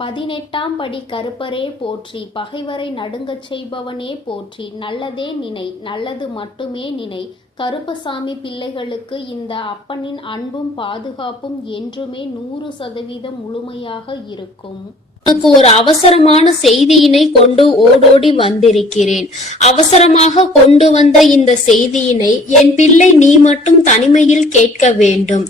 18ஆம் படி கருப்பரே போற்றி, பகைவரை நடுங்கச் செய்பவனே போற்றி, நல்லதே நினை, நல்லது மட்டுமே நினை. கருப்பசாமி பிள்ளைகளுக்கு இந்த அப்பனின் அன்பும் பாதுகாப்பும் என்றுமே 100% முழுமையாக இருக்கும். உனக்கு ஒரு அவசரமான செய்தியினை கொண்டு ஓடோடி வந்திருக்கிறேன். அவசரமாக கொண்டு வந்த இந்த செய்தியினை என் பிள்ளை நீ மட்டும் தனிமையில் கேட்க வேண்டும்.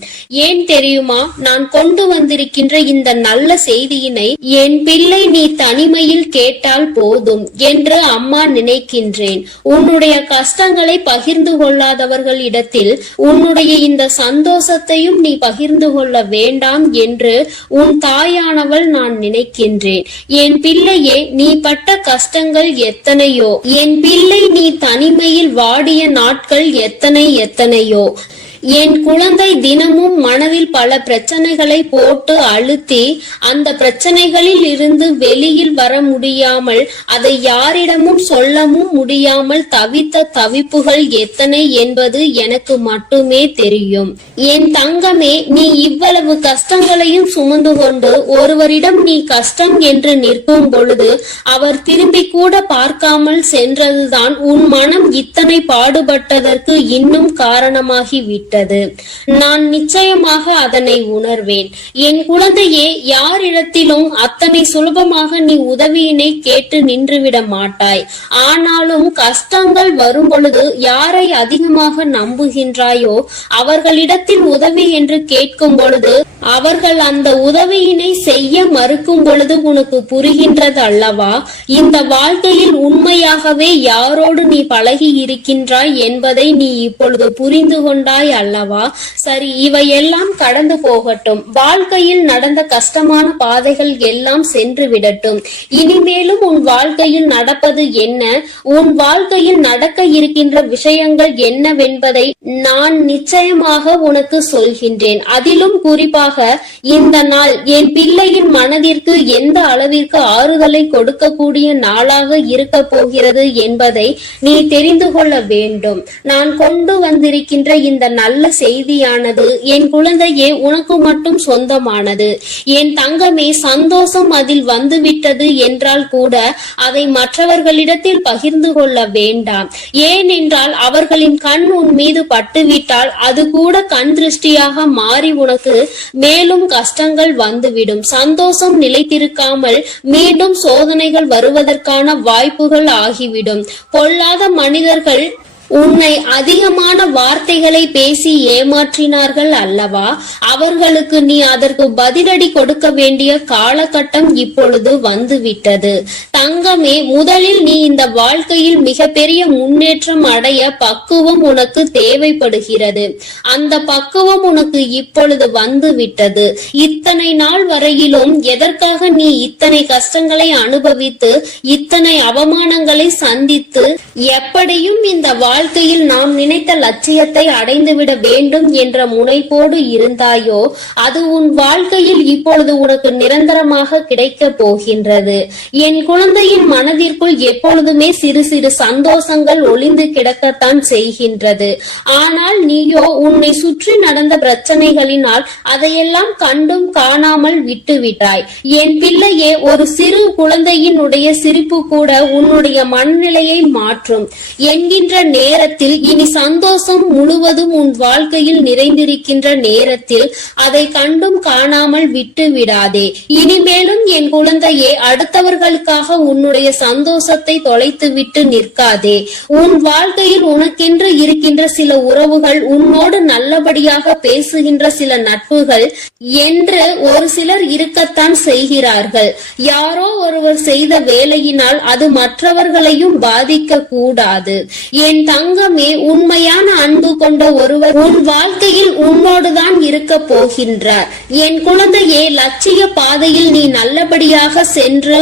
ஏன் தெரியுமா? நான் கொண்டு வந்திருக்கின்ற இந்த நல்ல செய்தியினை என் பிள்ளை நீ தனிமையில் கேட்டால் போதும் என்று அம்மா நினைக்கின்றேன். உன்னுடைய கஷ்டங்களை பகிர்ந்து கொள்ளாதவர்களிடத்தில் உன்னுடைய இந்த சந்தோஷத்தையும் நீ பகிர்ந்து கொள்ள வேண்டாம் என்று உன் தாயானவள் நான் நினைக்கிறேன். என் பிள்ளையே, நீ பட்ட கஷ்டங்கள் எத்தனையோ, என் பிள்ளை நீ தனிமையில் வாடிய நாட்கள் எத்தனையோ. என் குழந்தை தினமும் மனதில் பல பிரச்சனைகளை போட்டு அழுத்தி அந்த பிரச்சனைகளில் இருந்து வெளியில் வர முடியாமல் அதை யாரிடமும் சொல்லவும் முடியாமல் தவித்த தவிப்புகள் எத்தனை என்பது எனக்கு மட்டுமே தெரியும். என் தங்கமே, நீ இவ்வளவு கஷ்டங்களையும் சுமந்து கொண்டு ஒருவரிடம் நீ கஷ்டம் என்று நிற்கும் பொழுது அவர் திரும்பி கூட பார்க்காமல் சென்றதுதான் உன் மனம் இத்தனை பாடுபட்டதற்கு இன்னும் காரணமாகிவிட்டது. நான் நிச்சயமாக அதனை உணர்வேன். என் குழந்தையே, யாரிடத்திலும் அத்தனை சுலபமாக நீ உதவியினை கேட்டு நின்றுவிட மாட்டாய். ஆனாலும் கஷ்டங்கள் வரும் பொழுது யாரை அதிகமாக நம்புகின்றாயோ அவர்களிடத்தில் உதவி என்று கேட்கும் பொழுது அவர்கள் அந்த உதவியினை செய்ய மறுக்கும் பொழுது உனக்கு புரிகின்றது அல்லவா? இந்த வாழ்க்கையில் உண்மையாகவே யாரோடு நீ பழகி இருக்கின்றாய் என்பதை நீ இப்பொழுது புரிந்து கொண்டாய் அல்லவா? சரி, இவையெல்லாம் கடந்து போகட்டும். வாழ்க்கையில் நடந்த கஷ்டமான பாதைகள் எல்லாம் சென்று விடட்டும். இனிமேலும் உன் வாழ்க்கையில் நடப்பது என்ன, உன் வாழ்க்கையில் நடக்க இருக்கின்ற விஷயங்கள் என்னவென்பதை நான் நிச்சயமாக உனக்கு சொல்கின்றேன். அதிலும் குறிப்பாக இந்த நாள் என் பிள்ளையின் மனதிற்கு எந்த அளவிற்கு ஆறுதலை கொடுக்கக்கூடிய நாளாக இருக்க போகிறது என்பதை நீ தெரிந்து கொள்ள வேண்டும். நான் கொண்டு வந்திருக்கின்ற இந்த நல்ல செய்தியானது என் குழந்தையே உனக்கு மட்டும் சொந்தமானது. என் தங்கமே, சந்தோஷம் அதில் வந்துவிட்டது என்றால் கூட அதை மற்றவர்களிடத்தில் பகிர்ந்து கொள்ள வேண்டாம். ஏனென்றால் அவர்களின் கண் உன் மீது பட்டுவிட்டால் அது கூட கண் திருஷ்டியாக மாறி உனக்கு மேலும் கஷ்டங்கள் வந்துவிடும். சந்தோஷம் நிலைத்திருக்காமல் மீண்டும் சோதனைகள் வருவதற்கான வாய்ப்புகள் ஆகிவிடும். பொல்லாத மனிதர்கள் உன்னை அதிகமான வார்த்தைகளை பேசி ஏமாற்றினார்கள் அல்லவா? அவர்களுக்கு நீ அதற்கு பதிலடி கொடுக்க வேண்டிய காலகட்டம் இப்பொழுது வந்துவிட்டது. தங்கமே, முதலில் நீ இந்த வாழ்க்கையில் மிகப்பெரிய முன்னேற்றம் அடைய பக்குவம் உனக்கு தேவைப்படுகிறது. அந்த பக்குவம் உனக்கு இப்பொழுது வந்துவிட்டது. இத்தனை நாள் வரையிலும் எதற்காக நீ இத்தனை கஷ்டங்களை அனுபவித்து இத்தனை அவமானங்களை சந்தித்து எப்படியும் இந்த வாழ்க்கையில் நாம் நினைத்த லட்சியத்தை அடைந்துவிட வேண்டும் என்ற முனைப்போடு இருந்தாயோ அது உன் வாழ்க்கையில் இப்பொழுது உனக்கு நிரந்தரமாக கிடைக்க போகின்றது. என் குழந்தையின் மனதிற்குள் எப்பொழுதுமே சிறு சிறு சந்தோஷங்கள் ஒளிந்து கிடக்கத்தான் செய்கின்றது. ஆனால் நீயோ உன்னை சுற்றி நடந்த பிரச்சனைகளினால் அதையெல்லாம் கண்டும் காணாமல் விட்டுவிட்டாய். என் பிள்ளையே, ஒரு சிறு குழந்தையினுடைய சிரிப்பு கூட உன்னுடைய மனநிலையை மாற்றும் என்கின்ற நேரத்தில் இனி சந்தோஷம் முழுவதும் உன் வாழ்க்கையில் நிறைந்திருக்கின்ற நேரத்தில் அதை கண்டும் காணாமல் விட்டு விடாதே. இனிமேலும் என் குழந்தையே, அடுத்தவர்களுக்காக உன்னுடைய சந்தோஷத்தை தொலைத்து விட்டு நிற்காதே. உன் வாழ்க்கையில் உனக்கென்று இருக்கின்ற சில உறவுகள், உன்னோடு நல்லபடியாக பேசுகின்ற சில நட்புகள் என்று ஒரு சிலர் இருக்கத்தான் செய்கிறார்கள். யாரோ ஒருவர் செய்த வேலையினால் அது மற்றவர்களையும் பாதிக்க கூடாது. என் தங்கமே, உண்மையான அன்பு கொண்ட ஒருவர் உன் வாழ்க்கையில் உன்னோடுதான் இருக்க போகின்றார். என் குழந்தையே, லட்சிய பாதையில் நீ நல்லபடியாக சென்று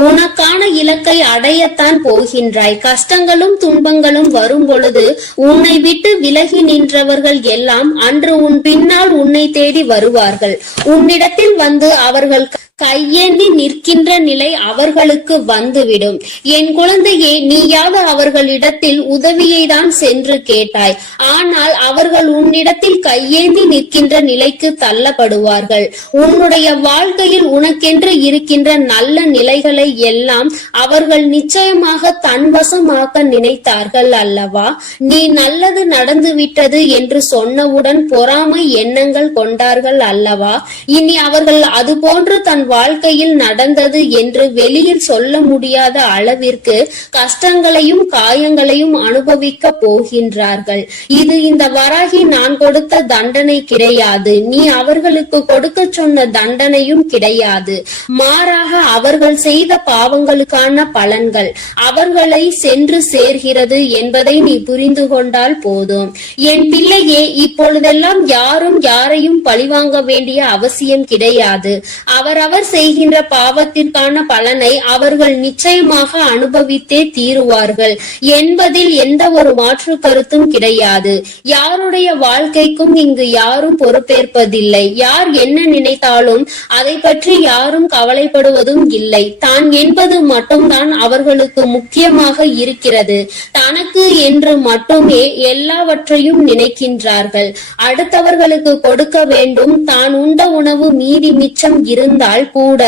உனக்கான இலக்கை அடையத்தான் போகின்றாய். கஷ்டங்களும் துன்பங்களும் வரும் பொழுது உன்னை விட்டு விலகி நின்றவர்கள் எல்லாம் அன்று உன் பின்னால் உன்னை தேடி வருவார்கள். உன்னிடத்தில் வந்து அவர்கள் கையேந்தி நிற்கின்ற நிலை அவர்களுக்கு வந்துவிடும். என் குழந்தையே, நீயாவது அவர்களிடத்தில் உதவியை தான் சென்று கேட்டாய். ஆனால் அவர்கள் உன்னிடத்தில் கையேந்தி நிற்கின்ற நிலைக்கு தள்ளப்படுவார்கள். உன்னுடைய வாழ்க்கையில் உனக்கென்று இருக்கின்ற நல்ல நிலைகளை எல்லாம் அவர்கள் நிச்சயமாக தன்வசமாக்க நினைத்தார்கள் அல்லவா? நீ நல்லது நடந்து விட்டது என்று சொன்னவுடன் பொறாமை எண்ணங்கள் கொண்டார்கள் அல்லவா? இனி அவர்கள் அது போன்று தன் வாழ்க்கையில் நடந்தது என்று வெளியில் சொல்ல முடியாத அளவிற்கு கஷ்டங்களையும் காயங்களையும் அனுபவிக்க போகின்றார்கள். இது இந்த வராகி நான் கொடுத்த தண்டனை கிடையாது. நீ அவர்களுக்கு கொடுக்க சொன்ன தண்டனையும் கிடையாது. மாறாக அவர்கள் செய்த பாவங்களுக்கான பலன்கள் அவர்களை சென்று சேர்கிறது என்பதை நீ புரிந்து கொண்டால் போதும். என் பிள்ளையே, இப்பொழுதெல்லாம் யாரும் யாரையும் பழிவாங்க வேண்டிய அவசியம் கிடையாது. அவரவர் செய்கின்ற பாவத்திற்கான பலனை அவர்கள் நிச்சயமாக அனுபவித்தே தீருவார்கள் என்பதில் எந்த ஒரு மாற்று கருத்தும் கிடையாது. யாருடைய வாழ்க்கைக்கும் இங்கு யாரும் பொறுப்பேற்பதில்லை. யார் என்ன நினைத்தாலும் அதை பற்றி யாரும் கவலைப்படுவதும் இல்லை. தான் என்பது மட்டும்தான் அவர்களுக்கு முக்கியமாக இருக்கிறது. தனக்கு என்று மட்டுமே எல்லாவற்றையும் நினைக்கின்றார்கள். அடுத்தவர்களுக்கு கொடுக்க வேண்டும். தான் உண்ட உணவு மீதி மிச்சம் இருந்தால் கூட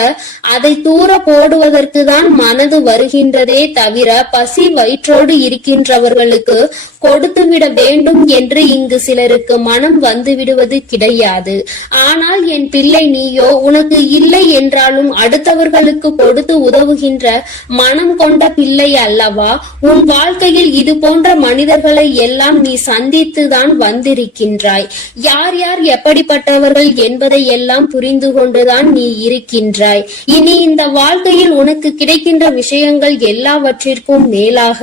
அதை தூர போடுவதற்கு தான் மனது வருகின்றதே தவிர பசி வயிற்றோடு இருக்கின்றவர்களுக்கு கொடுத்துவிட வேண்டும் என்று இங்கு சிலருக்கு மனம் வந்து விடுவது கிடையாது. ஆனால் என் பிள்ளை, நீயோ உனக்கு இல்லை என்றாலும் அடுத்தவர்களுக்கு கொடுத்து உதவுகின்ற மனம் கொண்ட பிள்ளை அல்லவா? உன் வாழ்க்கையில் இது போன்ற மனிதர்களை எல்லாம் நீ சந்தித்துதான் வந்திருக்கின்றாய். யார் யார் எப்படிப்பட்டவர்கள் என்பதை எல்லாம் புரிந்து கொண்டுதான் நீ இருக்கின்றாய். இனி இந்த வாழ்க்கையில் உனக்கு கிடைக்கின்ற விஷயங்கள் எல்லாவற்றிற்கும் மேலாக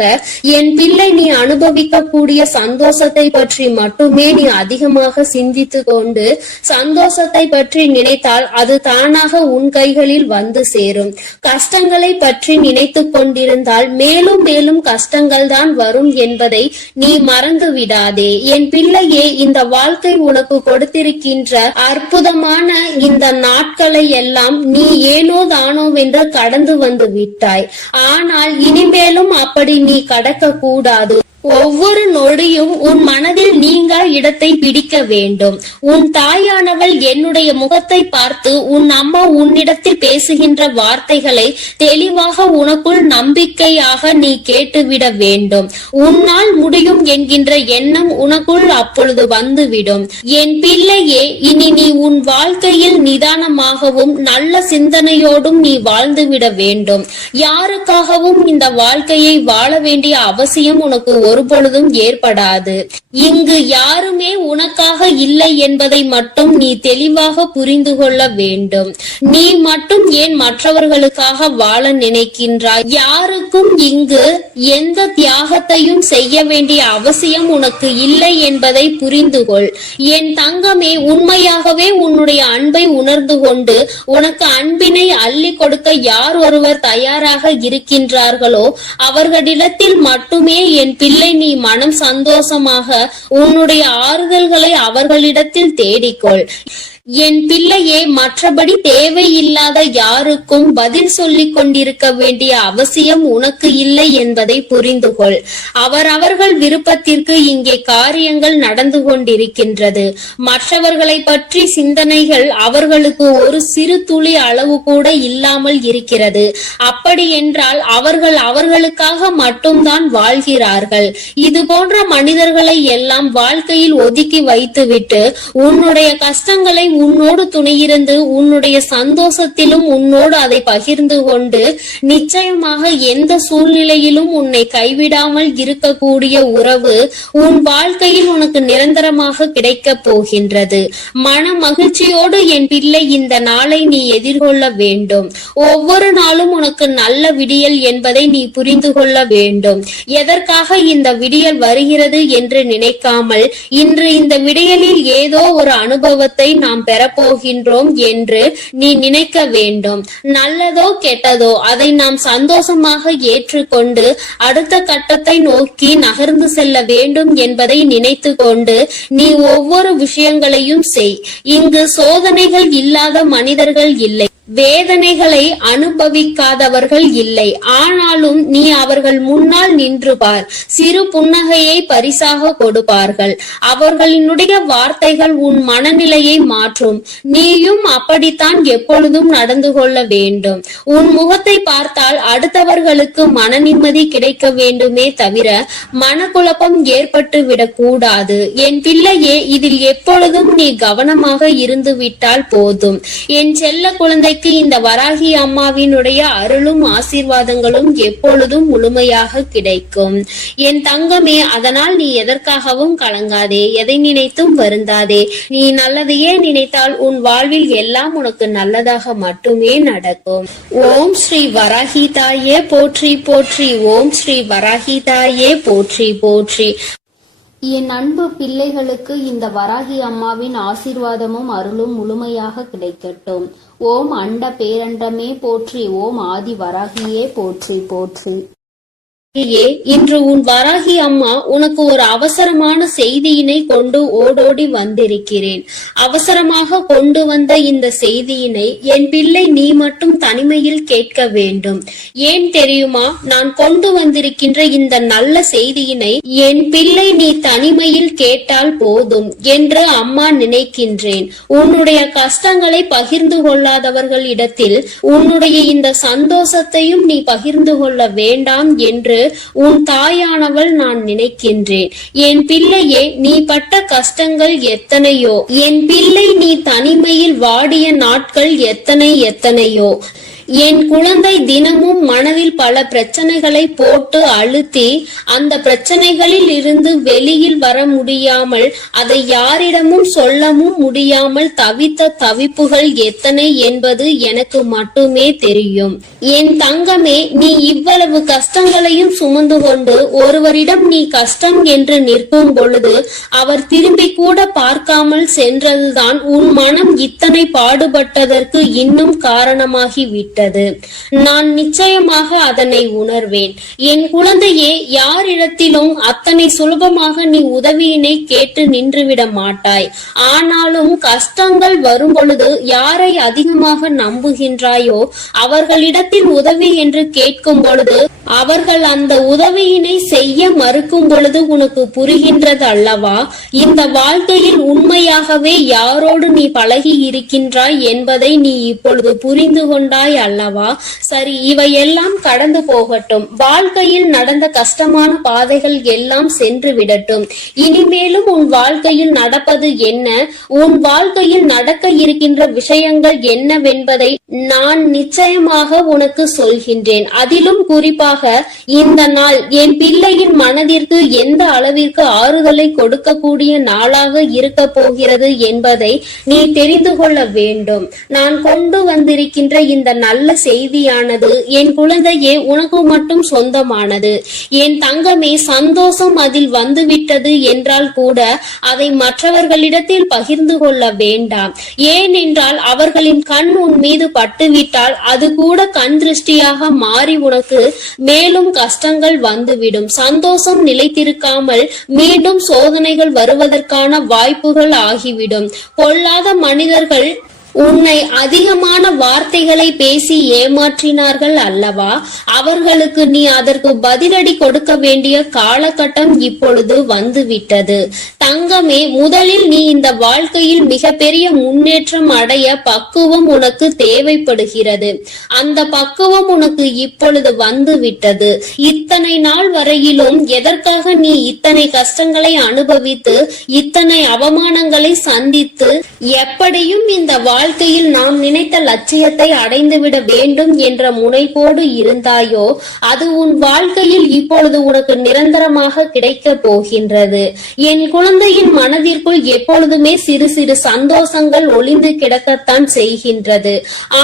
என் பிள்ளை, நீ அனுபவிக்கக்கூடிய சந்தோஷத்தை பற்றி மட்டுமே நீ அதிகமாக சிந்தித்து கொண்டு சந்தோஷத்தை பற்றி நினைத்தால் அது தானாக உன் கைகளில் வந்து சேரும். கஷ்டங்களை பற்றி நினைத்து கொண்டிருந்தால் மேலும் மேலும் கஷ்டங்கள் தான் வரும் என்பதை நீ மறந்து விடாதே. என் பிள்ளையே, இந்த வாழ்க்கை உனக்கு கொடுத்திருக்கின்ற அற்புதமான இந்த நாட்களை எல்லாம் நீ ஏனோ தானோவென்று கடந்து வந்து விட்டாய். ஆனால் இனிமேலும் அப்படி நீ கடக்க கூடாது. ஒவ்வொரு நொடியும் உன் மனதில் நீங்கா இடத்தை பிடிக்க வேண்டும். உன் தாயானவள் என்னுடைய முகத்தை பார்த்து உன் அம்மா உன்னிடத்தில் பேசுகின்ற வார்த்தைகளை தெளிவாக உனக்குள் நம்பிக்கையாக நீ கேட்டுவிட வேண்டும். உன்னால் முடியும் என்கின்ற எண்ணம் உனக்குள் அப்பொழுது வந்துவிடும். என் பிள்ளையே, இனி நீ உன் வாழ்க்கையில் நிதானமாகவும் நல்ல சிந்தனையோடும் நீ வாழ்ந்துவிட வேண்டும். யாருக்காகவும் இந்த வாழ்க்கையை வாழ வேண்டிய அவசியம் உனக்கு ஒருபொழுதும் ஏற்படாது. இங்கு யாருமே உனக்காக இல்லை என்பதை மட்டும் நீ தெளிவாக புரிந்து கொள்ள வேண்டும். நீ மட்டும் ஏன் மற்றவர்களுக்காக வாழ நினைக்கின்றாய்? யாருக்கும் இங்கு எந்த தியாகத்தையும் செய்ய வேண்டிய அவசியம் உனக்கு இல்லை என்பதை புரிந்து கொள். என் தங்கமே, உண்மையாகவே உன்னுடைய அன்பை உணர்ந்து கொண்டு உனக்கு அன்பினை அள்ளி கொடுக்க யார் ஒருவர் தயாராக இருக்கின்றார்களோ அவர்களிடத்தில் மட்டுமே என் பிள்ளை நீ மனம் சந்தோஷமாக உன்னுடைய ஆறுதல்களை அவர்களிடத்தில் தேடிக்கொள். என் பிள்ளையே, மற்றபடி தேவையில்லாத யாருக்கும் பதில் சொல்லிக் கொண்டிருக்க வேண்டிய அவசியம் உனக்கு இல்லை என்பதை புரிந்து கொள். அவரவர்கள் விருப்பத்திற்கு இங்கே காரியங்கள் நடந்து கொண்டிருக்கின்றது. மற்றவர்களை பற்றி சிந்தனைகள் அவர்களுக்கு ஒரு சிறு துளி அளவு கூட இல்லாமல் இருக்கிறது. அப்படி என்றால் அவர்கள் அவர்களுக்காக மட்டும்தான் வாழ்கிறார்கள். இது போன்ற மனிதர்களை எல்லாம் வாழ்க்கையில் ஒதுக்கி வைத்துவிட்டு உன்னுடைய கஷ்டங்களை உன்னோடு துணையிருந்து உன்னுடைய சந்தோஷத்திலும் உன்னோடு அதை பகிர்ந்து கொண்டு நிச்சயமாக எந்த சூழ்நிலையிலும் உன்னை கைவிடாமல் இருக்கக்கூடிய உறவு உன் வாழ்க்கையில் உனக்கு நிரந்தரமாக கிடைக்க போகின்றது. மன மகிழ்ச்சியோடு என் பிள்ளை இந்த நாளை நீ எதிர்கொள்ள வேண்டும். ஒவ்வொரு நாளும் உனக்கு நல்ல விடியல் என்பதை நீ புரிந்து கொள்ள வேண்டும். எதற்காக இந்த விடியல் வருகிறது என்று நினைக்காமல் இன்று இந்த விடியலில் ஏதோ ஒரு அனுபவத்தை நாம் பெறப்போகின்றோம் என்று நீ நினைக்க வேண்டும். நல்லதோ கெட்டதோ அதை நாம் சந்தோஷமாக ஏற்றுக்கொண்டு அடுத்த கட்டத்தை நோக்கி நகர்ந்து செல்ல வேண்டும் என்பதை நினைத்து கொண்டு நீ ஒவ்வொரு விஷயங்களையும் செய். இங்கு சோதனைகள் இல்லாத மனிதர்கள் இல்லை. வேதனைகளை அனுபவிக்காதவர்கள் இல்லை. ஆனாலும் நீ அவர்கள் முன்னால் நின்று பார். சிறு புன்னகையை பரிசாக கொடுப்பார்கள். அவர்களினுடைய வார்த்தைகள் உன் மனநிலையை மாற்றும். நீயும் அப்படித்தான் எப்பொழுதும் நடந்து கொள்ள வேண்டும். உன் முகத்தை பார்த்தால் அடுத்தவர்களுக்கு மன நிம்மதி கிடைக்க வேண்டுமே தவிர மனக்குழப்பம் ஏற்பட்டு விடக்கூடாது. என் பிள்ளையே, இதில் எப்பொழுதும் நீ கவனமாக இருந்து விட்டால் போதும். என் செல்ல குழந்தை இந்த வராகி அம்மாவினுடைய அருளும் ஆசீர்வாதங்களும் எப்பொழுதும் முழுமையாக கிடைக்கும். என் தங்கமே, அதனால் நீ எதற்காகவும் கலங்காதே, எதை நினைத்தும் வருந்தாதே. நீ நல்லதையே நினைத்தால் உன் வாழ்வில் எல்லாம் உனக்கு நல்லதாக மட்டுமே நடக்கும். ஓம் ஸ்ரீ வராகி தாயே போற்றி போற்றி. ஓம் ஸ்ரீ வராகி தாயே போற்றி போற்றி. என் அன்பு பிள்ளைகளுக்கு இந்த வராகி அம்மாவின் ஆசீர்வாதமும் அருளும் முழுமையாக கிடைக்கட்டும். ஓம் அண்ட பேரண்டமே போற்றி. ஓம் ஆதி வராகியே போற்றி போற்றி. இன்று உன் வராகி அம்மா உனக்கு ஒரு அவசரமான செய்தியினை கொண்டு ஓடோடி வந்திருக்கிறேன். அவசரமாக கொண்டு வந்த இந்த செய்தியினை என் பிள்ளை நீ மட்டும் தனிமையில் கேட்க வேண்டும். ஏன் தெரியுமா? நான் கொண்டு வந்திருக்கின்ற இந்த நல்ல செய்தியினை என் பிள்ளை நீ தனிமையில் கேட்டால் போதும் என்று அம்மா நினைக்கின்றேன். உன்னுடைய கஷ்டங்களை பகிர்ந்து கொள்ளாதவர்களிடத்தில் உன்னுடைய இந்த சந்தோஷத்தையும் நீ பகிர்ந்து கொள்ள வேண்டாம் என்று உன் தாயானவள் நான் நினைக்கின்றேன். என் பிள்ளையே, நீ பட்ட கஷ்டங்கள் எத்தனையோ. என் பிள்ளை நீ தனிமையில் வாடிய நாட்கள் எத்தனையோ. என் குழந்தை தினமும் மனதில் பல பிரச்சனைகளை போட்டு அழுத்தி அந்த பிரச்சனைகளில் இருந்து வெளியில் வர முடியாமல் அதை யாரிடமும் சொல்லவும் முடியாமல் தவித்த தவிப்புகள் எத்தனை என்பது எனக்கு மட்டுமே தெரியும். என் தங்கமே, நீ இவ்வளவு கஷ்டங்களையும் சுமந்து கொண்டு ஒருவரிடம் நீ கஷ்டம் என்று நிற்கும் பொழுது அவர் திரும்பி கூட பார்க்காமல் சென்றதுதான் உன் மனம் இத்தனை பாடுபட்டதற்கு இன்னும் காரணமாகி விட்டது. நான் நிச்சயமாக அதனை உணர்வேன். என் குழந்தையே, யாரிடத்திலும் அத்தனை சுலபமாக நீ உதவியினை கேட்டு நின்றுவிட மாட்டாய். ஆனாலும் கஷ்டங்கள் வரும் பொழுது யாரை அதிகமாக நம்புகின்றாயோ அவர்களிடத்தில் உதவி என்று கேட்கும் பொழுது அவர்கள் அந்த உதவியினை செய்ய மறுக்கும் பொழுது உனக்கு புரிகின்றது அல்லவா? இந்த வாழ்க்கையில் உண்மையாகவே யாரோடு நீ பழகி இருக்கின்றாய் என்பதை நீ இப்பொழுது புரிந்து கொண்டாய் அல்லவா? சரி, இவையெல்லாம் கடந்து போகட்டும். வாழ்க்கையில் நடந்த கஷ்டமான பாதைகள் எல்லாம் சென்று விடட்டும். இனிமேலும் உன் வாழ்க்கையில் நடப்பது என்ன, உன் வாழ்க்கையில் நடக்க இருக்கின்ற விஷயங்கள் என்னவென்பதை நான் நிச்சயமாக உனக்கு சொல்கின்றேன். அதிலும் குறிப்பாக இந்த நாள் என் பிள்ளையின் மனதிற்கு எந்த அளவிற்கு ஆறுதலை கொடுக்கக்கூடிய நாளாக இருக்க போகிறது என்பதை நீ தெரிந்து கொள்ள வேண்டும். நான் கொண்டு வந்திருக்கின்ற இந்த நல்ல செய்தியானது என் குழந்தையே உனக்கு மட்டும் சொந்தமானது. என் தங்கமே, சந்தோஷம் அதில் வந்துவிட்டது என்றால் கூட அதை மற்றவர்களிடத்தில் பகிர்ந்து கொள்ள வேண்டாம். ஏனென்றால் அவர்களின் கண் உன் மீது பட்டுவிட்டால் அது கூட கண் திருஷ்டியாக மாறி உனக்கு மேலும் கஷ்டங்கள் வந்துவிடும். சந்தோஷம் நிலைத்திருக்காமல் மீண்டும் சோதனைகள் வருவதற்கான வாய்ப்புகள் ஆகிவிடும். பொல்லாத மனிதர்கள் உன்னை அதிகமான வார்த்தைகளை பேசி ஏமாற்றினார்கள் அல்லவா? அவர்களுக்கு நீ அதற்கு பதிலடி கொடுக்க வேண்டிய காலகட்டம் இப்பொழுது வந்துவிட்டது. தங்கமே, முதலில் நீ இந்த வாழ்க்கையில் மிகப்பெரிய முன்னேற்றம் அடைய பக்குவம் உனக்கு தேவைப்படுகிறது. அந்த பக்குவம் உனக்கு இப்பொழுது வந்துவிட்டது. இத்தனை நாள் வரையிலும் எதற்காக நீ இத்தனை கஷ்டங்களை அனுபவித்து இத்தனை அவமானங்களை சந்தித்து எப்படியும் இந்த வாழ்க்கையில் நாம் நினைத்த லட்சியத்தை அடைந்துவிட வேண்டும் என்ற முனைப்போடு இருந்தாயோ அது உன் வாழ்க்கையில் இப்பொழுது உனக்கு நிரந்தரமாக கிடைக்க போகின்றது. என் குழந்தையின் மனதிற்குள் எப்பொழுதுமே சிறு சிறு சந்தோஷங்கள் ஒளிந்து கிடக்கத்தான் செய்கின்றது.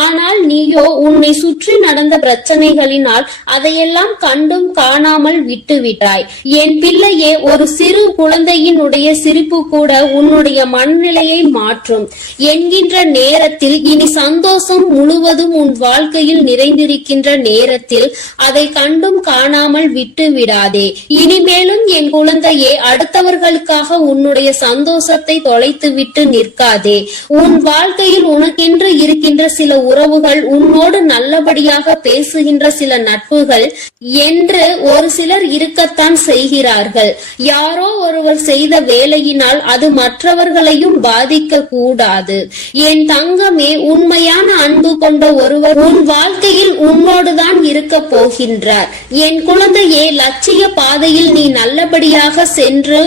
ஆனால் நீயோ நீயோ உன்னை சுற்றி நடந்த பிரச்சனைகளினால் அதையெல்லாம் கண்டும் காணாமல் விட்டுவிட்டாய். என் பிள்ளையே, ஒரு சிறு குழந்தையினுடைய சிரிப்பு கூட உன்னுடைய மனநிலையை மாற்றும் என்கின்ற நேரத்தில், இனி சந்தோஷம் முழுவதும் உன் வாழ்க்கையில் நிறைந்திருக்கின்ற நேரத்தில் அதை கண்டும் காணாமல் விட்டு விடாதே. இனிமேலும் என் குழந்தையே, அடுத்தவர்களுக்காக உன்னுடைய சந்தோஷத்தை தொலைத்து விட்டு நிற்காதே. உன் வாழ்க்கையில் உனக்கென்று இருக்கின்ற சில உறவுகள், உன்னோடு நல்லபடியாக பேசுகின்ற சில நட்புகள் என்று ஒரு சிலர் இருக்கத்தான் செய்கிறார்கள். யாரோ ஒருவர் செய்த வேலையினால் அது மற்றவர்களையும் பாதிக்க கூடாது. என் தங்கமே, உண்மையான அன்பு கொண்ட ஒருவர் உன் வாழ்க்கையில் உன்னோடுதான் இருக்க போகின்றார். என் குழந்தையே, லட்சிய பாதையில் நீ நல்லபடியாக சென்று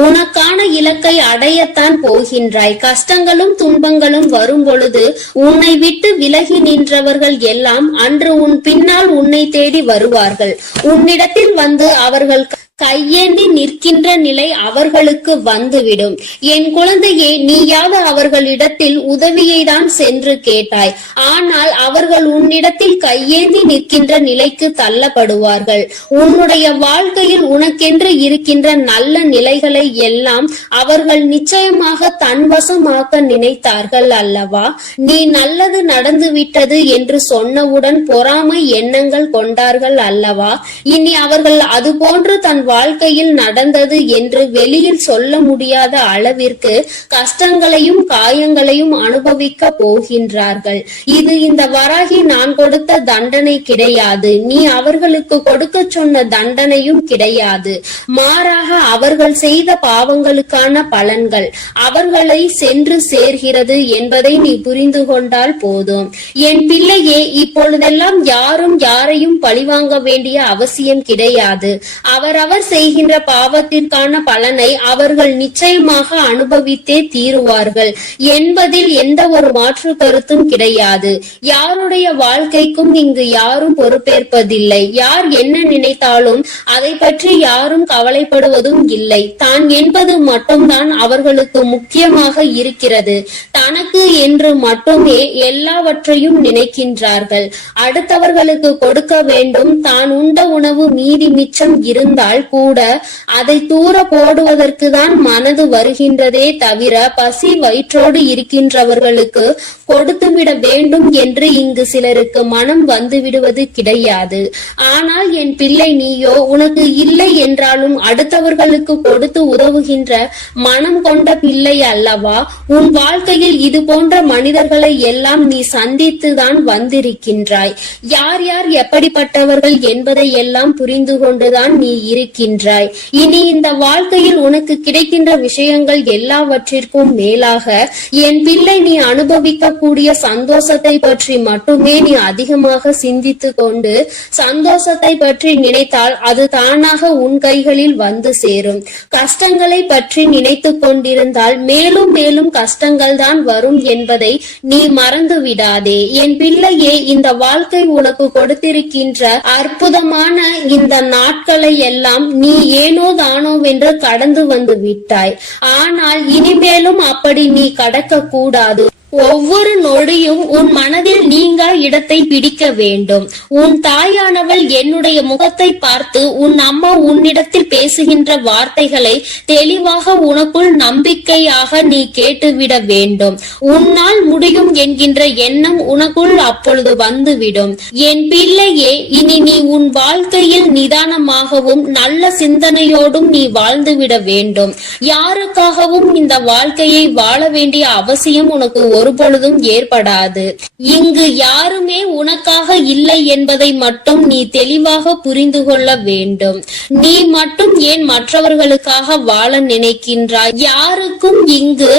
உனக்கான இலக்கை அடையத்தான் போகின்றாய். கஷ்டங்களும் துன்பங்களும் வரும் பொழுது உன்னை விட்டு விலகி நின்றவர்கள் எல்லாம் அன்று உன் பின்னால் உன்னை தேடி வருவார்கள். உன்னிடத்தில் வந்து அவர்கள் கையேந்தி நிற்கின்ற நிலை அவர்களுக்கு வந்துவிடும். என் குழந்தையே, நீயாவது அவர்களிடத்தில் உதவியை தான் சென்று கேட்டாய். ஆனால் அவர்கள் உன்னிடத்தில் கையேந்தி நிற்கின்ற நிலைக்கு தள்ளப்படுவார்கள். உன்னுடைய வாழ்க்கையில் உனக்கென்று இருக்கின்ற நல்ல நிலைகளை எல்லாம் அவர்கள் நிச்சயமாக தன்வசமாக்க நினைத்தார்கள் அல்லவா? நீ நல்லது நடந்து விட்டது என்று சொன்னவுடன் பொறாமை எண்ணங்கள் கொண்டார்கள் அல்லவா? இனி அவர்கள் அது போன்று தன் வாழ்க்கையில் நடந்தது என்று வெளியில் சொல்ல முடியாத அளவிற்கு கஷ்டங்களையும் காயங்களையும் அனுபவிக்க போகின்றார்கள். இது இந்த வராகி நான் கொடுத்த தண்டனை கிடையாது. நீ அவர்களுக்கு கொடுக்க சொன்ன தண்டனையும் கிடையாது. மாறாக அவர்கள் செய்த பாவங்களுக்கான பலன்கள் அவர்களை சென்று சேர்கிறது என்பதை நீ புரிந்து கொண்டால் போதும். என் பிள்ளையே, இப்பொழுதெல்லாம் யாரும் யாரையும் பழிவாங்க வேண்டிய அவசியம் கிடையாது. அவரவர் செய்கின்ற பாவத்திற்கான பலனை அவர்கள் நிச்சயமாக அனுபவித்தே தீருவார்கள் என்பதில் எந்த ஒரு மாற்று கருத்தும் கிடையாது. யாருடைய வாழ்க்கைக்கும் இங்கு யாரும் பொறுப்பேற்பதில்லை. யார் என்ன நினைத்தாலும் அதை பற்றி யாரும் கவலைப்படுவதும் இல்லை. தான் என்பது மட்டும்தான் அவர்களுக்கு முக்கியமாக இருக்கிறது. தனக்கு என்று மட்டுமே எல்லாவற்றையும் நினைக்கின்றார்கள். அடுத்தவர்களுக்கு கொடுக்க வேண்டும். தான் உண்ட உணவு மீதி மிச்சம் இருந்தால் கூட அதை தூர போடுவதற்கு தான் மனது வருகின்றதே தவிர பசி வயிற்றோடு இருக்கின்றவர்களுக்கு கொடுத்துவிட வேண்டும் என்று இங்கு சிலருக்கு மனம் வந்து விடுவது கிடையாது. ஆனால் என் பிள்ளை, நீயோ உனக்கு இல்லை என்றாலும் அடுத்தவர்களுக்கு கொடுத்து உதவுகின்ற மனம் கொண்ட பிள்ளை அல்லவா? உன் வாழ்க்கையில் இது போன்ற மனிதர்களை எல்லாம் நீ சந்தித்துதான் வந்திருக்கின்றாய். யார் யார் எப்படிப்பட்டவர்கள் என்பதை எல்லாம் புரிந்து கொண்டுதான் நீ இருக்கின்றாய். இனி இந்த வாழ்க்கையில் உனக்கு கிடைக்கின்ற விஷயங்கள் எல்லாவற்றிற்கும் மேலாக என் பிள்ளை, நீ அனுபவிக்க கூடிய சந்தோஷத்தை பற்றி மட்டுமே நீ அதிகமாக சிந்தித்து கொண்டு சந்தோஷத்தை பற்றி நினைத்தால் அது தானாக உன் கைகளில் வந்து சேரும். கஷ்டங்களை பற்றி நினைத்து கொண்டிருந்தால் மேலும் மேலும் கஷ்டங்கள் தான் வரும் என்பதை நீ மறந்து விடாதே. என் பிள்ளையே, இந்த வாழ்க்கை உனக்கு கொடுத்திருக்கின்ற அற்புதமான இந்த நாட்களை எல்லாம் நீ ஏனோ தானோ வென்று கடந்து வந்து விட்டாய். ஆனால் இனிமேலும் அப்படி நீ கடக்க கூடாது. ஒவ்வொரு நொடியும் உன் மனதில் நீங்கா இடத்தை பிடிக்க வேண்டும். உன் தாயானவள் என்னுடைய முகத்தை பார்த்து உன் அம்மா உன்னிடத்தில் பேசுகின்ற வார்த்தைகளை தெளிவாக உனக்குள் நம்பிக்கையாக நீ கேட்டுவிட வேண்டும். உன்னால் முடியும் என்கின்ற எண்ணம் உனக்குள் அப்பொழுது வந்துவிடும். என் பிள்ளையே, இனி நீ உன் வாழ்க்கையில் நிதானமாகவும் நல்ல சிந்தனையோடும் நீ வாழ்ந்துவிட வேண்டும். யாருக்காகவும் இந்த வாழ்க்கையை வாழ வேண்டிய அவசியம் உனக்கு ஒருபொழுதும் ஏற்படாது. இங்கு யாருமே உனக்காக இல்லை என்பதை மட்டும் நீ தெளிவாக புரிந்து கொள்ள வேண்டும். நீ மட்டும் ஏன் மற்றவர்களுக்காக வாழ நினைக்கின்றாய்? யாருக்கும் இங்கு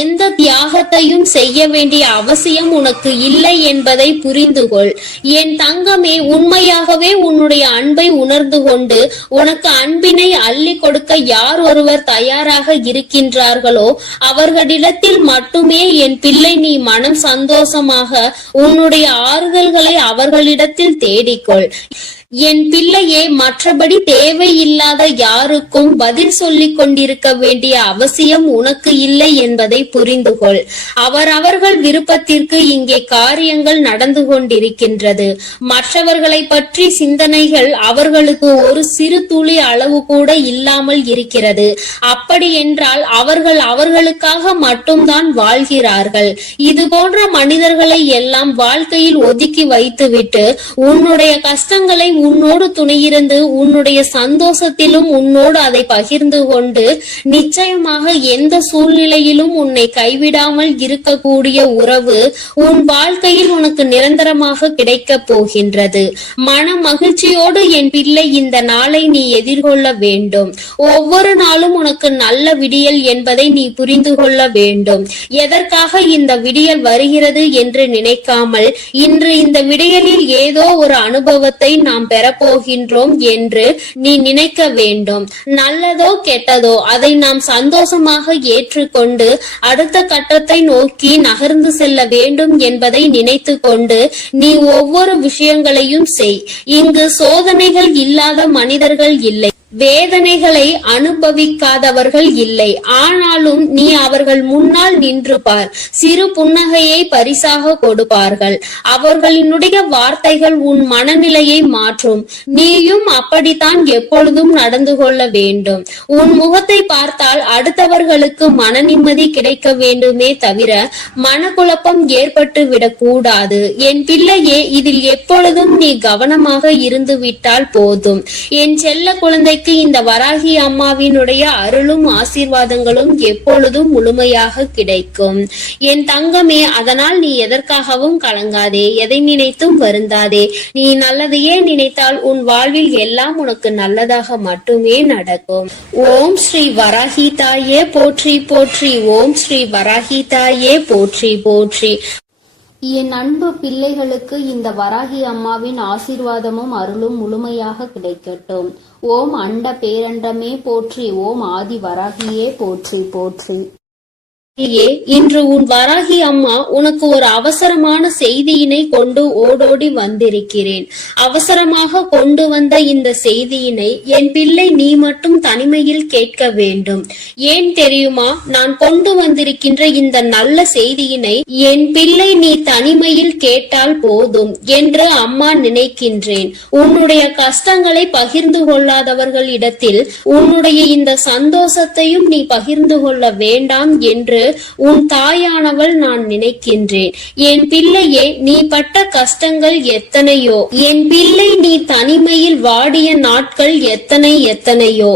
எந்த தியாகத்தையும் செய்ய வேண்டிய அவசியம் உனக்கு இல்லை என்பதை புரிந்து கொள். என் தங்கமே, உண்மையாகவே உன்னுடைய அன்பை உணர்ந்து கொண்டு உனக்கு அன்பினை அள்ளி கொடுக்க யார் ஒருவர் தயாராக இருக்கின்றார்களோ அவர்களிடத்தில் மட்டுமே என் பிள்ளை நீ மனம் சந்தோஷமாக உன்னுடைய ஆறுதல்களை அவர்களிடத்தில் தேடிக்கொள். என் பிள்ளையே, மற்றபடி தேவையில்லாத யாருக்கும் பதில் சொல்லிக் கொண்டிருக்க வேண்டிய அவசியம் உனக்கு இல்லை என்பதை புரிந்து கொள். அவரவர்கள் விருப்பத்திற்கு இங்கே காரியங்கள் நடந்து கொண்டிருக்கின்றது. மற்றவர்களை பற்றி சிந்தனைகள் அவர்களுக்கு ஒரு சிறு துளி அளவு கூட இல்லாமல் இருக்கிறது. அப்படி என்றால் அவர்கள் அவர்களுக்காக மட்டும்தான் வாழ்கிறார்கள். இது போன்ற மனிதர்களை எல்லாம் வாழ்க்கையில் ஒதுக்கி வைத்துவிட்டு உன்னுடைய கஷ்டங்களை உன்னோடு துணையிருந்து உன்னுடைய சந்தோஷத்திலும் உன்னோடு அதை பகிர்ந்து கொண்டு நிச்சயமாக எந்த சூழ்நிலையிலும் உன்னை கைவிடாமல் இருக்கக்கூடிய உறவு உன் வாழ்க்கையில் உனக்கு நிரந்தரமாக கிடைக்க போகின்றது. மன மகிழ்ச்சியோடு என் பிள்ளை இந்த நாளை நீ எதிர்கொள்ள வேண்டும். ஒவ்வொரு நாளும் உனக்கு நல்ல விடியல் என்பதை நீ புரிந்து கொள்ள வேண்டும். எதற்காக இந்த விடியல் வருகிறது என்று நினைக்காமல் இன்று இந்த விடியலில் ஏதோ ஒரு அனுபவத்தை நாம் பெறப்போகின்றோம் என்று நீ நினைக்க வேண்டும். நல்லதோ கெட்டதோ அதை நாம் சந்தோஷமாக ஏற்றுக்கொண்டு அடுத்த கட்டத்தை நோக்கி நகர்ந்து செல்ல வேண்டும் என்பதை நினைத்து கொண்டு நீ ஒவ்வொரு விஷயங்களையும் செய். இங்கு சோதனைகள் இல்லாத மனிதர்கள் இல்லை, வேதனைகளை அனுபவிக்காதவர்கள் இல்லை. ஆனாலும் நீ அவர்கள் முன்னால் நின்று பார். சிறு புன்னகையை பரிசாக கொடுப்பார்கள். அவர்களினுடைய வார்த்தைகள் உன் மனநிலையை மாற்றும். நீயும் அப்படித்தான் எப்பொழுதும் நடந்து கொள்ள வேண்டும். உன் முகத்தை பார்த்தால் அடுத்தவர்களுக்கு மன நிம்மதி கிடைக்க வேண்டுமே தவிர மனக்குழப்பம் ஏற்பட்டு விடக்கூடாது. என் பிள்ளையே, இதில் எப்பொழுதும் நீ கவனமாக இருந்து விட்டால் போதும். என் செல்ல குழந்தை இந்த வராகி அம்மாவினுடைய அருளும் ஆசீர்வாதங்களும் எப்பொழுதும் முழுமையாக கிடைக்கும். என் தங்கமே, அதனால் நீ எதற்காகவும் கலங்காதே, எதை நினைத்தும் வருந்தாதே. நீ நல்லதையே நினைத்தால் உன் வாழ்வில் எல்லாம் உனக்கு நல்லதாக மட்டுமே நடக்கும். ஓம் ஸ்ரீ வராகி தாயே போற்றி போற்றி. ஓம் ஸ்ரீ வராகி தாயே போற்றி போற்றி. என் அன்பு பிள்ளைகளுக்கு இந்த வராகி அம்மாவின் ஆசீர்வாதமும் அருளும் முழுமையாக கிடைக்கட்டும். ஓம் அண்ட பேரண்டமே போற்றி. ஓம் ஆதி வராகியே போற்றி போற்றி. இன்று உன் வராகி அம்மா உனக்கு ஒரு அவசரமான செய்தியினை கொண்டு ஓடோடி வந்திருக்கிறேன். அவசரமாக கொண்டு வந்த இந்த செய்தியினை என் பிள்ளை நீ மட்டும் தனிமையில் கேட்க வேண்டும். ஏன் தெரியுமா? நான் கொண்டு வந்திருக்கின்ற இந்த நல்ல செய்தியினை என் பிள்ளை நீ தனிமையில் கேட்டால் போதும் என்று அம்மா நினைக்கின்றேன். உன்னுடைய கஷ்டங்களை பகிர்ந்து கொள்ளாதவர்களிடத்தில் உன்னுடைய இந்த சந்தோஷத்தையும் நீ பகிர்ந்து கொள்ள வேண்டாம் என்று உன் தாயானவள் நான் நினைக்கின்றேன். என் பிள்ளையே, நீ பட்ட கஷ்டங்கள் எத்தனையோ, என் பிள்ளை நீ தனிமையில் வாடிய நாட்கள் எத்தனையோ.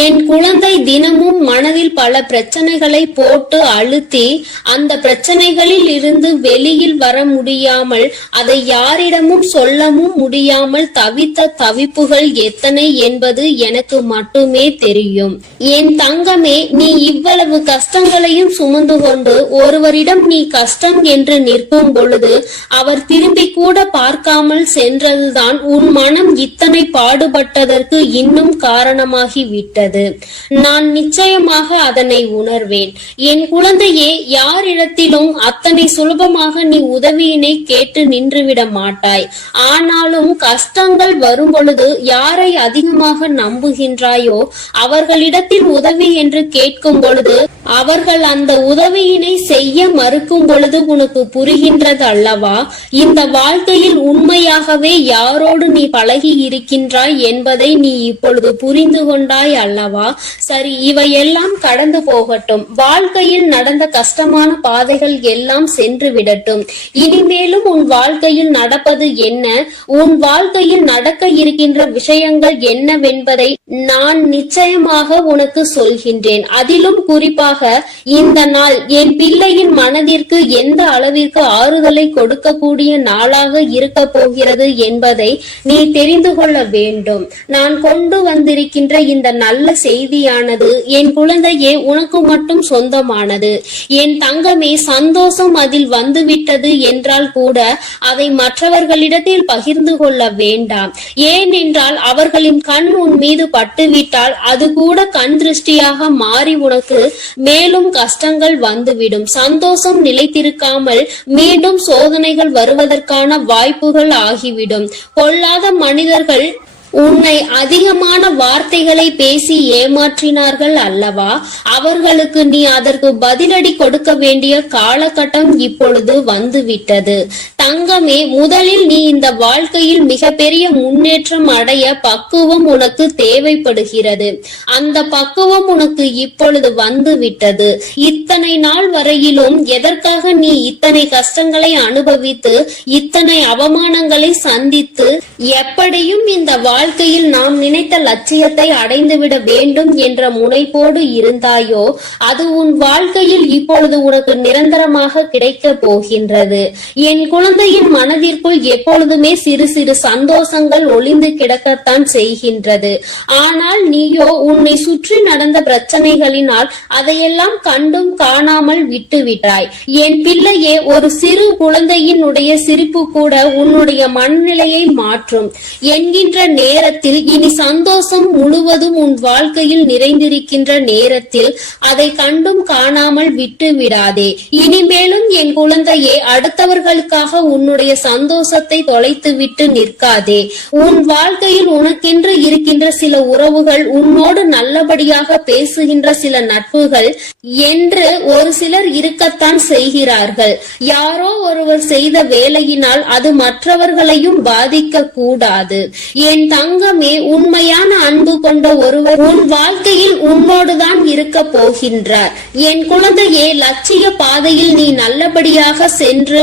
என் குழந்தை தினமும் மனதில் பல பிரச்சனைகளை போட்டு அழுத்தி அந்த பிரச்சனைகளில் இருந்து வெளியில் வர முடியாமல் அதை யாரிடமும் சொல்லவும் முடியாமல் தவித்த தவிப்புகள் எத்தனை என்பது எனக்கு மட்டுமே தெரியும். என் தங்கமே, நீ இவ்வளவு கஷ்டங்களையும் சுமந்து கொண்டு ஒருவரிடம் நீ கஷ்டம் என்று நிற்கும் பொழுது அவர் திரும்பி கூட பார்க்காமல் சென்றதுதான் உன் மனம் இத்தனை பாடுபட்டதற்கு இன்னும் காரணமாகி விட்டது. நான் நிச்சயமாக அதனை உணர்வேன். என் குழந்தையே, யாரிடத்திலும் அத்தனை சுலபமாக நீ உதவியினை கேட்டு நின்றுவிட மாட்டாய். ஆனாலும் கஷ்டங்கள் வரும் பொழுது யாரை அதிகமாக நம்புகின்றாயோ அவர்களிடத்தில் உதவி என்று கேட்கும் பொழுது அவர்கள் அந்த உதவியினை செய்ய மறுக்கும் பொழுது உனக்கு புரிகின்றது அல்லவா? இந்த வாழ்க்கையில் உண்மையாகவே யாரோடு நீ பழகி இருக்கின்றாய் என்பதை நீ இப்பொழுது புரிந்து கொண்டாய் அல்லவா? சரி, இவையெல்லாம் கடந்து போகட்டும். வாழ்க்கையில் நடந்த கஷ்டமான பாதைகள் எல்லாம் சென்று விடட்டும். இனிமேலும் உன் வாழ்க்கையில் நடப்பது என்ன, உன் வாழ்க்கையில் நடக்க இருக்கின்ற விஷயங்கள் என்னவென்பதை நான் நிச்சயமாக உனக்கு சொல்கின்றேன். அதிலும் குறிப்பாக இந்த நாள் என் பிள்ளையின் மனதிற்கு எந்த அளவிற்கு ஆறுதலை கொடுக்கக்கூடிய நாளாக இருக்க போகிறது என்பதை நீ தெரிந்து கொள்ள வேண்டும். நான் கொண்டு வந்திருக்கின்ற இந்த நல்ல நல்ல செய்தியானது. என் குழந்தையே, உனக்கு மட்டும் சொந்தமானது. என் தங்கமே, சந்தோஷம் அதில் வந்துவிட்டது என்றால் கூட அதை மற்றவர்களிடத்தில் பகிர்ந்து கொள்ள வேண்டாம். ஏனென்றால் அவர்களின் கண் உன் மீது பட்டுவிட்டால் அது கூட கண் திருஷ்டியாக மாறி உனக்கு மேலும் கஷ்டங்கள் வந்துவிடும். சந்தோஷம் நிலைத்திருக்காமல் மீண்டும் சோதனைகள் வருவதற்கான வாய்ப்புகள் ஆகிவிடும். பொல்லாத மனிதர்கள் உன்னை அதிகமான வார்த்தைகளை பேசி ஏமாற்றினார்கள் அல்லவா? அவர்களுக்கு நீ அதற்கு பதிலடி கொடுக்க வேண்டிய காலகட்டம் இப்பொழுது வந்துவிட்டது. தங்கமே, முதலில் நீ இந்த வாழ்க்கையில் மிகப்பெரிய முன்னேற்றம் அடைய பக்குவம் உனக்கு தேவைப்படுகிறது. அந்த பக்குவம் உனக்கு இப்பொழுது வந்துவிட்டது. இத்தனை நாள் வரையிலும் எதற்காக நீ இத்தனை கஷ்டங்களை அனுபவித்து இத்தனை அவமானங்களை சந்தித்து எப்படியும் இந்த வாழ்க்கையில் நாம் நினைத்த லட்சியத்தை அடைந்துவிட வேண்டும் என்ற முனைப்போடு இருந்தாயோ, அது உன் வாழ்க்கையில் இப்பொழுது உனக்கு நிரந்தரமாக கிடைக்க போகின்றது. என் குழந்தையின் மனதிற்குள் எப்பொழுதுமே சிறு சிறு சந்தோஷங்கள் ஒளிந்து கிடக்கத்தான் செய்கின்றது. ஆனால் நீயோ உன்னை சுற்றி நடந்த பிரச்சனைகளினால் அதையெல்லாம் கண்டும் காணாமல் விட்டுவிட்டாய். என் பிள்ளையே, ஒரு சிறு குழந்தையினுடைய சிரிப்பு கூட உன்னுடைய மனநிலையை மாற்றும் என்கின்ற நேரத்தில் இனி சந்தோஷம் முழுவதும் உன் வாழ்க்கையில் நிறைந்திருக்கின்ற நேரத்தில் அதை கண்டும் காணாமல் விட்டு விடாதே. இனிமேலும் என் குழந்தையே, அடுத்தவர்களுக்காக உன்னுடைய சந்தோஷத்தை தொலைத்து விட்டு நிற்காதே. உன் வாழ்க்கையில் உனக்கென்று இருக்கின்ற சில உறவுகள், உன்னோடு நல்லபடியாக பேசுகின்ற சில நட்புகள் என்று ஒரு சிலர் இருக்கத்தான் செய்கிறார்கள். யாரோ ஒருவர் செய்த வேலையினால் அது மற்றவர்களையும் பாதிக்க கூடாது. என் தங்கமே, உண்மையான அன்பு கொண்ட ஒருவர் உன் வாழ்க்கையில் உன்னோடுதான் இருக்க போகின்றார். என் குழந்தையே, லட்சிய பாதையில் நீ நல்லபடியாக சென்று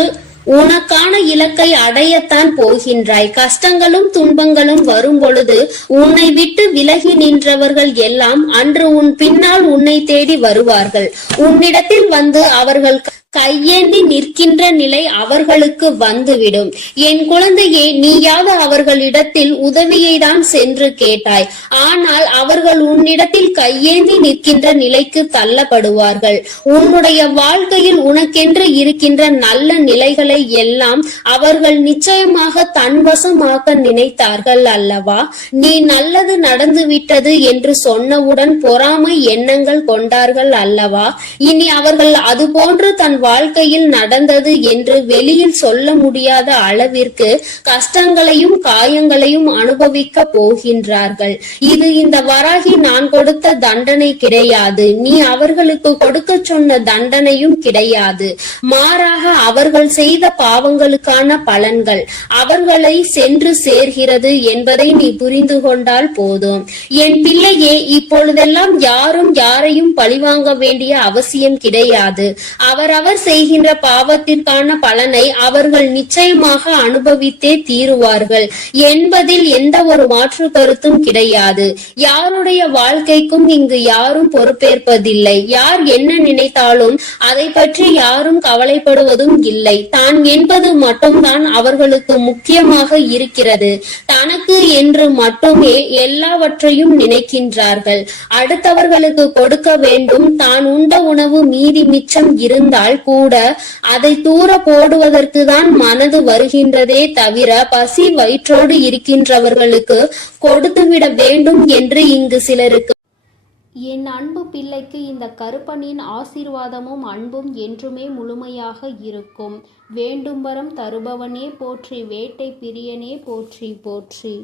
உனக்கான இலக்கை அடையத்தான் போகின்றாய். கஷ்டங்களும் துன்பங்களும் வரும் பொழுது உன்னை விட்டு விலகி நின்றவர்கள் எல்லாம் அன்று உன் பின்னால் உன்னை தேடி வருவார்கள். உன்னிடத்தில் வந்து அவர்கள் கையேந்தி நிற்கின்ற நிலை அவர்களுக்கு வந்துவிடும். என் குழந்தையே, நீயாவது அவர்களிடத்தில் உதவியை தான் சென்று கேட்டாய். ஆனால் அவர்கள் உன்னிடத்தில் கையேந்தி நிற்கின்ற நிலைக்கு தள்ளப்படுவார்கள். உன்னுடைய வாழ்க்கையில் உனக்கென்று இருக்கின்ற நல்ல நிலைகளை எல்லாம் அவர்கள் நிச்சயமாக தன்வசமாக்க நினைத்தார்கள் அல்லவா? நீ நல்லது நடந்து விட்டது என்று சொன்னவுடன் பொறாமை எண்ணங்கள் கொண்டார்கள் அல்லவா? இனி அவர்கள் அது போன்று தன் வாழ்க்கையில் நடந்தது என்று வெளியில் சொல்ல முடியாத அளவிற்கு கஷ்டங்களையும் காயங்களையும் அனுபவிக்க போகின்றார்கள். இது இந்த வராகி நான் கொடுத்த தண்டனை கிடையாது. நீ அவர்களுக்கு கொடுக்க சொன்ன தண்டனையும் கிடையாது. மாறாக அவர்கள் செய்த பாவங்களுக்கான பலன்கள் அவர்களை சென்று சேர்கிறது என்பதை நீ புரிந்து கொண்டால் போதும். என் பிள்ளையே, இப்பொழுதெல்லாம் யாரும் யாரையும் பழிவாங்க வேண்டிய அவசியம் கிடையாது. அவரவர் செய்கின்ற பாவத்திற்கான பலனை அவர்கள் நிச்சயமாக அனுபவித்தே தீருவார்கள் என்பதில் எந்த ஒரு மாற்று கருத்தும் கிடையாது. யாருடைய வாழ்க்கைக்கும் இங்கு யாரும் பொறுப்பேற்பதில்லை. யார் என்ன நினைத்தாலும் அதை பற்றி யாரும் கவலைப்படுவதும் இல்லை. தான் என்பது மட்டும்தான் அவர்களுக்கு முக்கியமாக இருக்கிறது. தனக்கு என்று மட்டுமே எல்லாவற்றையும் நினைக்கின்றார்கள். அடுத்தவர்களுக்கு கொடுக்க வேண்டும். தான் உண்ட உணவு மீதி மிச்சம் இருந்தால் கூட அதை தூர போடுவதற்கு தான் மனது வருகின்றதே தவிர பசி வயிற்றோடு இருக்கின்றவர்களுக்கு கொடுத்துவிட வேண்டும் என்று இங்கு சிலருக்கு. என் அன்பு பிள்ளைக்கு இந்த கருப்பனின் ஆசீர்வாதமும் அன்பும் என்றுமே முழுமையாக இருக்கும். வேண்டும் வரம் தருபவனே போற்றி, வேட்டை பிரியனே போற்றி போற்றி.